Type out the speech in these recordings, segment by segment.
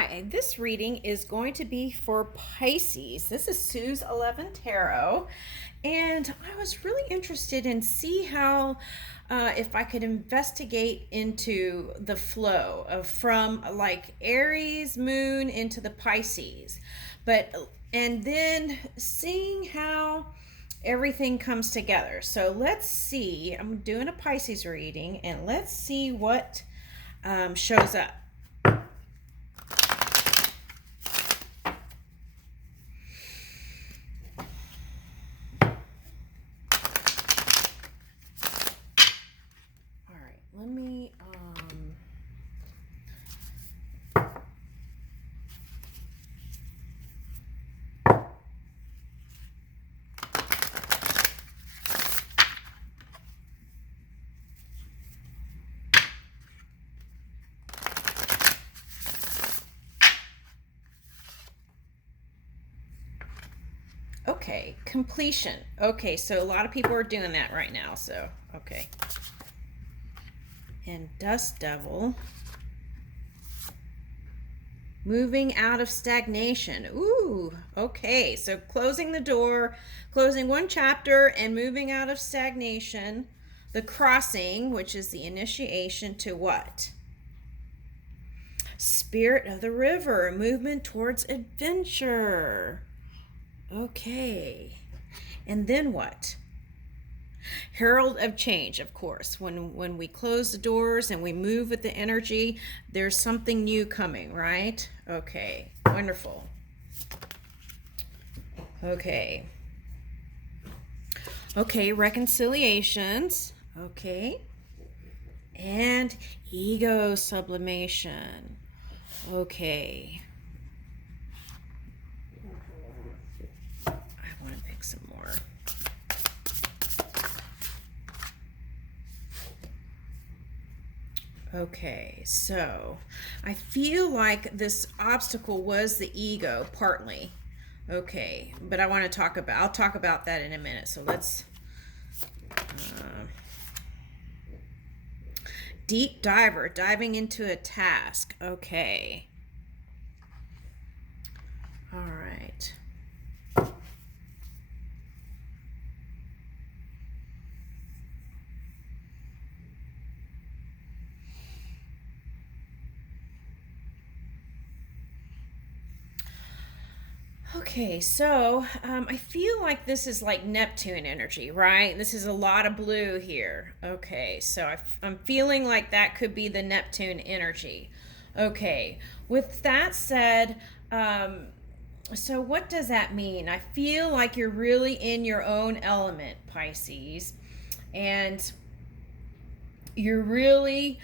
Hi, this reading is going to be for Pisces. This is Sue's 11 Tarot, and I was really interested in see how if I could investigate into the flow of from like Aries moon into the Pisces, and then seeing how everything comes together. So let's see. I'm doing a Pisces reading, and let's see what shows up. Let me okay, completion. Okay, so a lot of people are doing that right now, so okay. And Dust Devil. Moving out of stagnation. Ooh, okay. So closing the door, closing one chapter and moving out of stagnation. The Crossing, which is the initiation to what? Spirit of the River, movement towards adventure. Okay. And then what? Herald of change, of course. When we close the doors and we move with the energy, there's something new coming, right? Okay, wonderful. Okay. Okay, reconciliations. Okay. And ego sublimation. Okay. I want to pick some more. Okay, so I feel like this obstacle was the ego, partly. Okay, but I'll talk about that in a minute. So let's deep diver, diving into a task. Okay. All right. Okay, so I feel like this is like Neptune energy, right? This is a lot of blue here. Okay, so I'm feeling like that could be the Neptune energy. Okay, with that said, so what does that mean? I feel like you're really in your own element, Pisces, and you're really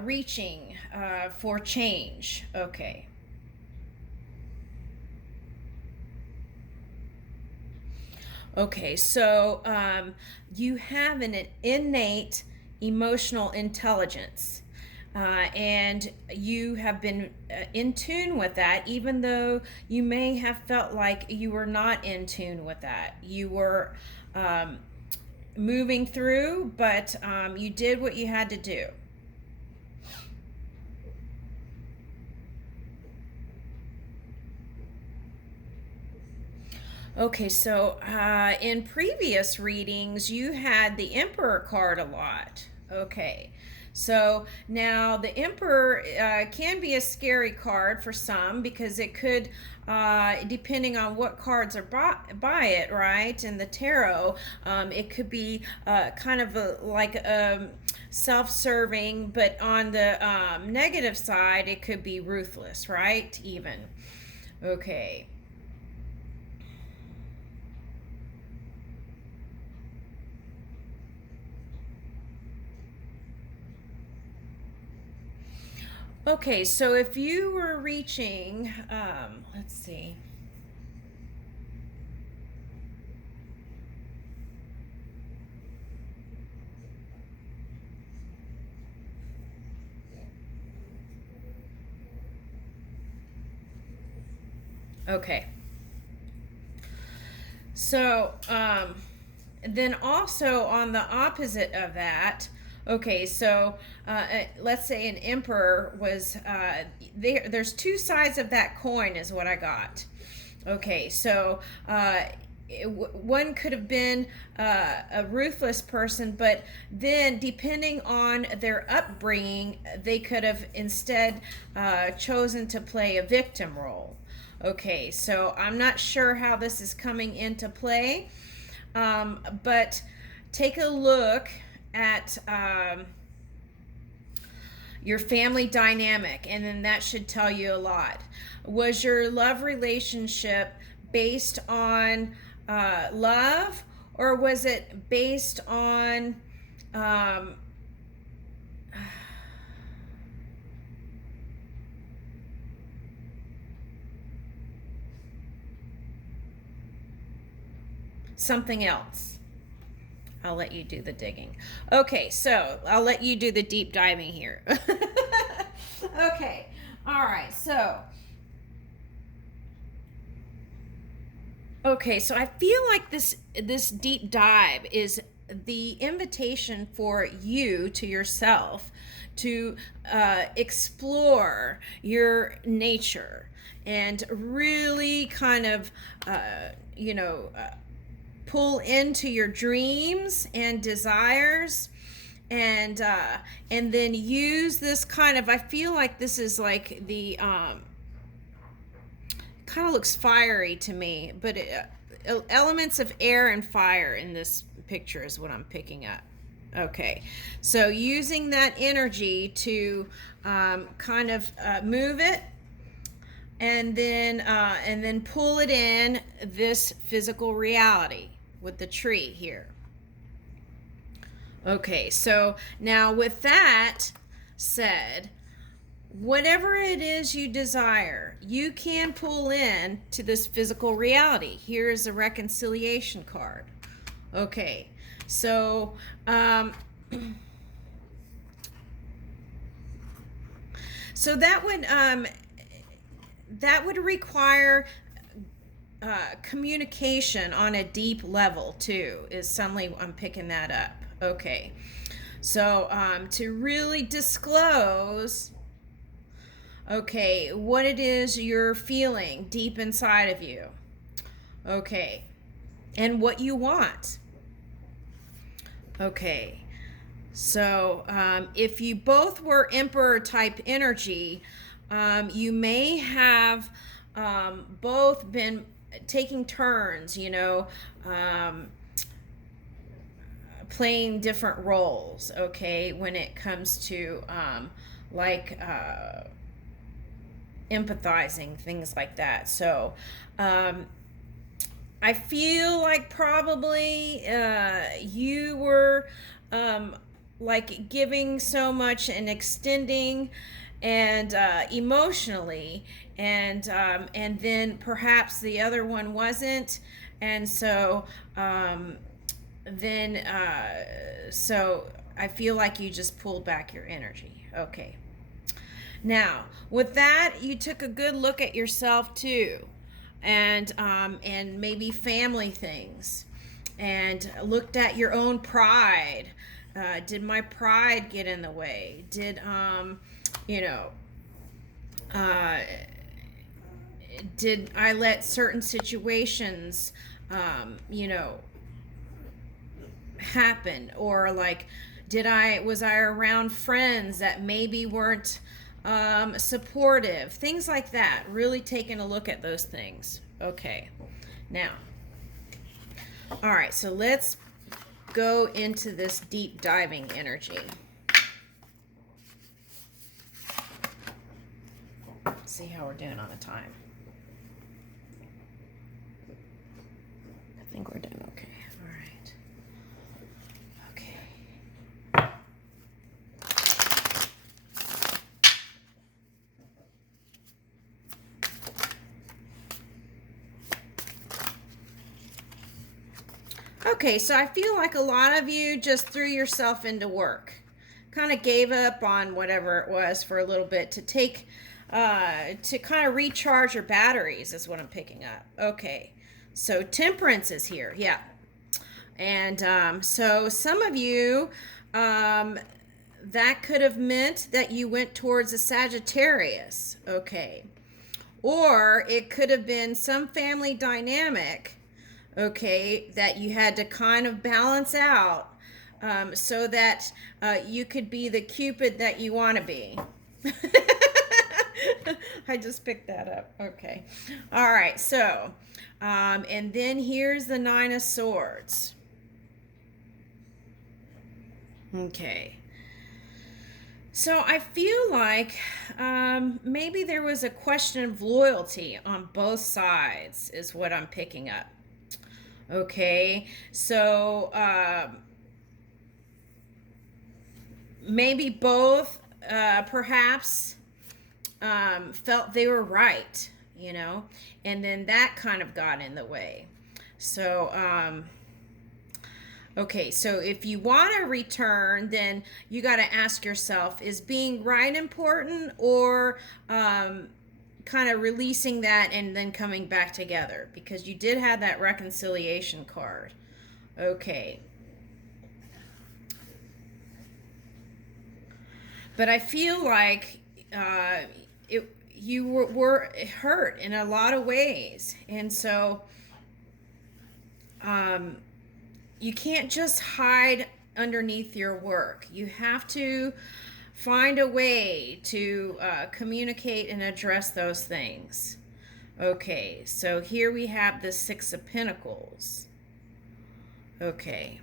reaching for change. Okay. Okay, so you have an innate emotional intelligence, and you have been in tune with that, even though you may have felt like you were not in tune with that. You were moving through, but you did what you had to do. Okay, so in previous readings, you had the Emperor card a lot. Okay, so now the Emperor can be a scary card for some because it could, depending on what cards are by it, right? In the tarot, it could be kind of self-serving, but on the negative side, it could be ruthless, right? Even. Okay. Okay, so if you were reaching, let's see. Okay. So, then also on the opposite of that, Okay, so let's say an emperor was there's two sides of that coin, is what I got. Okay, so one could have been a ruthless person, but then depending on their upbringing, they could have instead chosen to play a victim role. Okay, so I'm not sure how this is coming into play, but take a look at your family dynamic, and then that should tell you a lot. Was your love relationship based on love, or was it based on something else? I'll let you do the digging. Okay, so I'll let you do the deep diving here. Okay, all right, so. Okay, so I feel like this deep dive is the invitation for you to yourself to explore your nature and really kind of, pull into your dreams and desires, and then use this kind of, I feel like this is like the kind of looks fiery to me, but elements of air and fire in this picture is what I'm picking up. Okay, so using that energy to kind of move it, and then pull it in this physical reality with the tree here. Okay, so now with that said, whatever it is you desire, you can pull in to this physical reality. Here is a reconciliation card. Okay, so so that would require communication on a deep level too. Is suddenly I'm picking that up. Okay, so to really disclose, okay, what it is you're feeling deep inside of you. Okay, and what you want. Okay, so if you both were emperor type energy, you may have both been taking turns, playing different roles, okay, when it comes to empathizing, things like that. So I feel like probably you were like giving so much and extending and emotionally, and then perhaps the other one wasn't, and so so I feel like you just pulled back your energy. Okay. Now, with that, you took a good look at yourself too, and maybe family things, and looked at your own pride. Did my pride get in the way? Did did I let certain situations, happen, or like, was I around friends that maybe weren't supportive, things like that. Really taking a look at those things. Okay, now, all right, so let's go into this deep diving energy. Let's see how we're doing on the time. I think we're doing okay. All right. Okay. Okay, so I feel like a lot of you just threw yourself into work. Kind of gave up on whatever it was for a little bit to take, to kind of recharge your batteries is what I'm picking up. Okay, so temperance is here, yeah. And so some of you that could have meant that you went towards a Sagittarius, okay? Or it could have been some family dynamic, okay, that you had to kind of balance out, so that you could be the Cupid that you want to be. I just picked that up. Okay. All right. So, and then here's the Nine of Swords. Okay. So I feel like maybe there was a question of loyalty on both sides, is what I'm picking up. Okay. So maybe both perhaps felt they were right, you know, and then that kind of got in the way. So, okay, so if you want to return, then you got to ask yourself, is being right important, or kind of releasing that and then coming back together? Because you did have that reconciliation card. Okay. But I feel like you were hurt in a lot of ways. And so you can't just hide underneath your work. You have to find a way to communicate and address those things. Okay, so here we have the Six of Pentacles. Okay.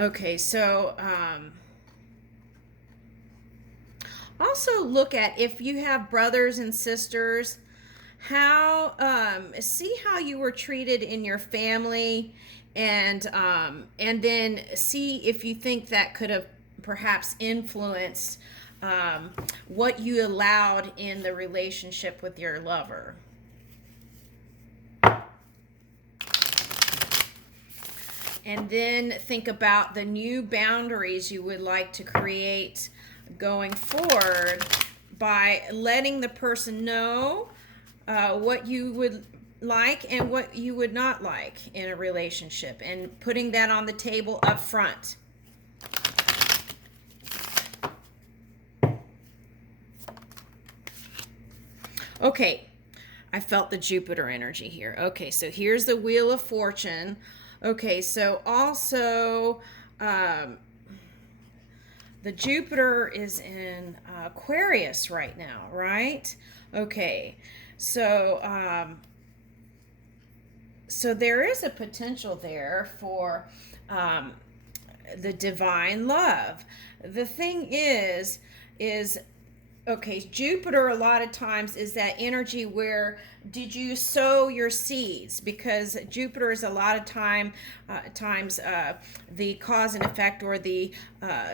Okay, so also look at, if you have brothers and sisters, how see how you were treated in your family, and then see if you think that could have perhaps influenced what you allowed in the relationship with your lover. And then think about the new boundaries you would like to create going forward by letting the person know what you would like and what you would not like in a relationship, and putting that on the table up front. Okay, I felt the Jupiter energy here. Okay, so here's the Wheel of Fortune. Okay, so also the Jupiter is in Aquarius right now, right? Okay, so so there is a potential there for the divine love. The thing is okay, Jupiter a lot of times is that energy where did you sow your seeds? Because Jupiter is a lot of times the cause and effect, or the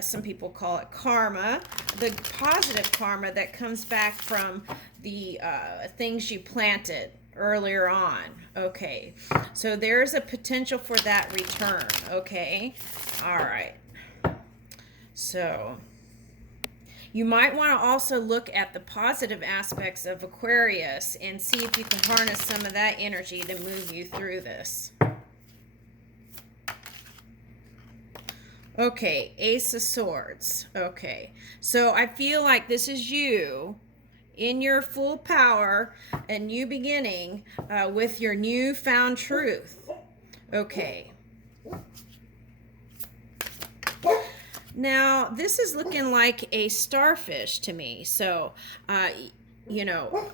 some people call it karma, the positive karma that comes back from the things you planted earlier on. Okay, so there's a potential for that return. Okay, all right, so you might want to also look at the positive aspects of Aquarius and see if you can harness some of that energy to move you through this. Okay, Ace of Swords. Okay, so I feel like this is you in your full power, a new beginning with your newfound truth. Okay. Now, this is looking like a starfish to me. So, you know,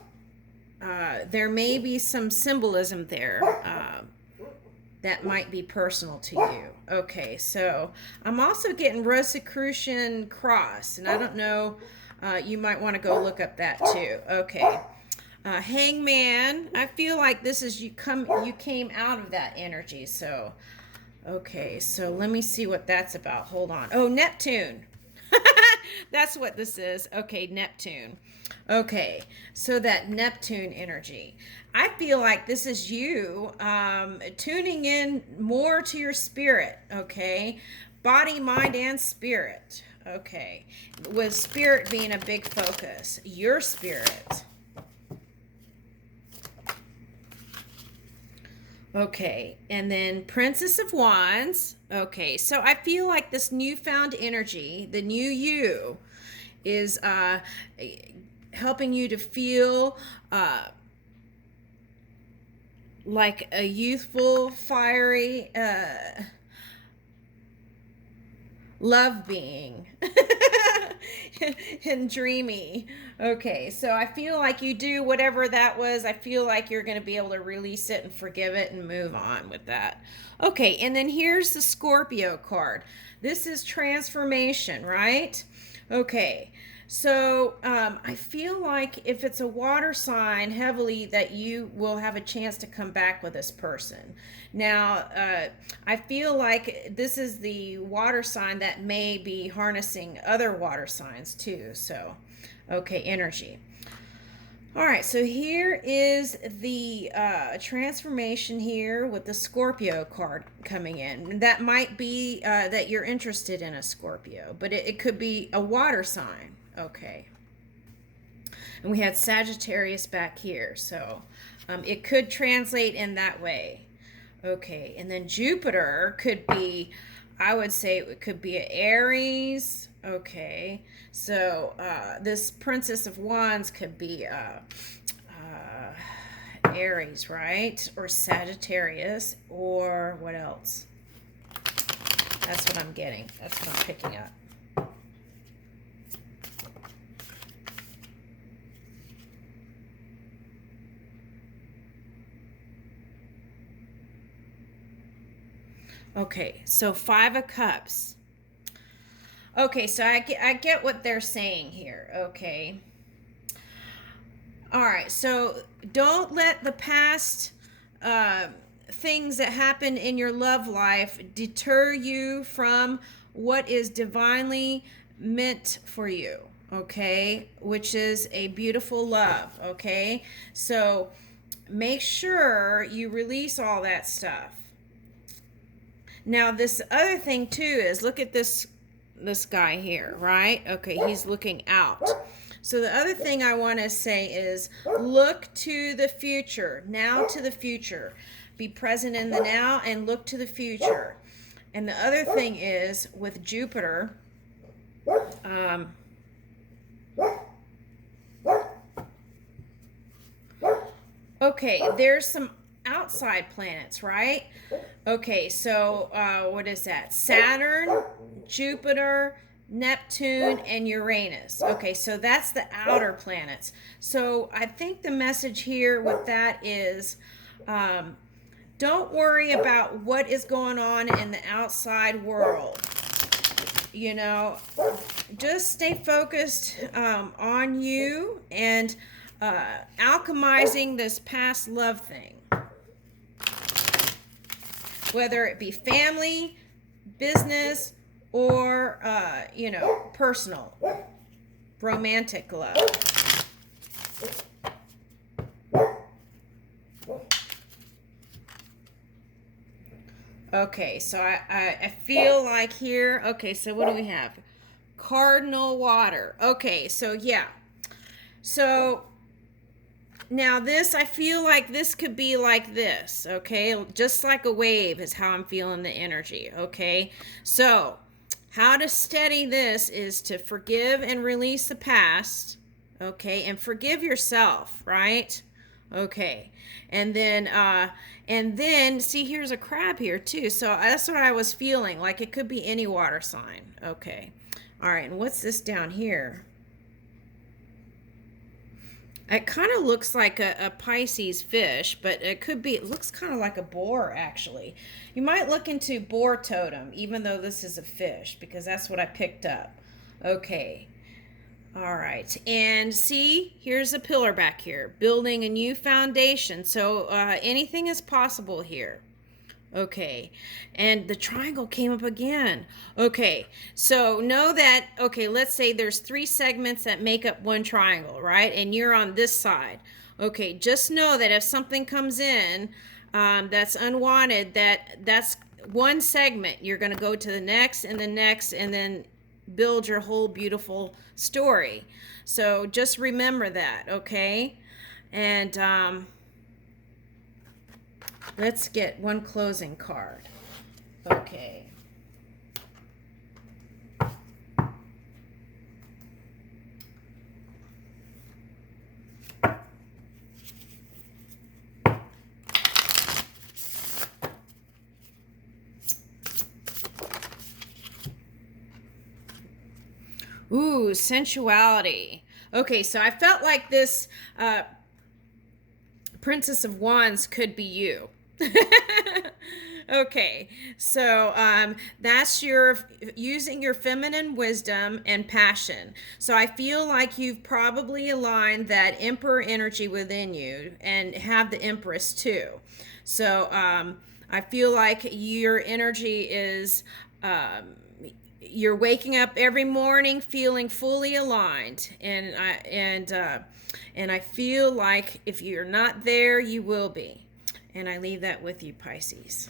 there may be some symbolism there that might be personal to you. Okay, so I'm also getting Rosicrucian Cross, and I don't know, you might want to go look up that too. Okay. Hangman, I feel like this is you came out of that energy, so okay, so let me see what that's about. Hold on. Oh, Neptune. That's what this is. Okay, Neptune. Okay, so that Neptune energy. I feel like this is you tuning in more to your spirit, okay? Body, mind, and spirit. Okay, with spirit being a big focus. Your spirit. Okay, and then Princess of Wands. Okay, so I feel like this newfound energy, the new you, is helping you to feel like a youthful, fiery love being and dreamy. Okay, so I feel like you do whatever that was. I feel like you're going to be able to release it and forgive it and move on with that. Okay, and then here's the Scorpio card. This is transformation, right? Okay, so I feel like if it's a water sign heavily, that you will have a chance to come back with this person. Now, I feel like this is the water sign that may be harnessing other water signs too. So, okay, energy. All right, so here is the transformation here with the Scorpio card coming in. That might be that you're interested in a Scorpio, but it could be a water sign. Okay. And we had Sagittarius back here, so it could translate in that way. Okay, and then Jupiter could be, I would say it could be an Aries. Okay, so this Princess of Wands could be Aries, right? Or Sagittarius, or what else? That's what I'm getting. That's what I'm picking up. Okay, so Five of Cups. Okay, so I get what they're saying here. Okay. All right, so don't let the past things that happen in your love life deter you from what is divinely meant for you, okay? Which is a beautiful love, okay? So make sure you release all that stuff. Now, this other thing too is, look at this guy here, right? Okay, he's looking out. So the other thing I want to say is, look to the future, now to the future. Be present in the now and look to the future. And the other thing is, with Jupiter, okay, there's some outside planets, right? Okay, so what is that? Saturn, Jupiter, Neptune, and Uranus. Okay, so that's the outer planets. So I think the message here with that is, don't worry about what is going on in the outside world. You know, just stay focused on you and alchemizing this past love thing. Whether it be family, business, or, personal, romantic love. Okay, so I feel like here, okay, so what do we have? Cardinal water. Okay, so yeah. So now this, I feel like this could be like this, okay? Just like a wave is how I'm feeling the energy, okay? So how to steady this is to forgive and release the past, okay? And forgive yourself, right? Okay. And then see, here's a crab here too. So that's what I was feeling, like it could be any water sign. Okay. All right, and what's this down here? It kind of looks like a Pisces fish, but it looks kind of like a boar, actually. You might look into boar totem, even though this is a fish, because that's what I picked up. Okay. All right. And see, here's a pillar back here, building a new foundation. So anything is possible here. Okay, and the triangle came up again. Okay, so know that, okay, let's say there's 3 segments that make up one triangle, right? And you're on this side. Okay, just know that if something comes in that's unwanted, that's one segment. You're going to go to the next and the next and then build your whole beautiful story. So just remember that, okay? And Let's get one closing card. Okay. Ooh, sensuality. Okay, so I felt like this Princess of Wands could be you. Okay, so that's your using your feminine wisdom and passion. So I feel like you've probably aligned that Emperor energy within you and have the Empress too. So I feel like your energy is. You're waking up every morning feeling fully aligned, and I feel like if you're not there, you will be. And I leave that with you, Pisces.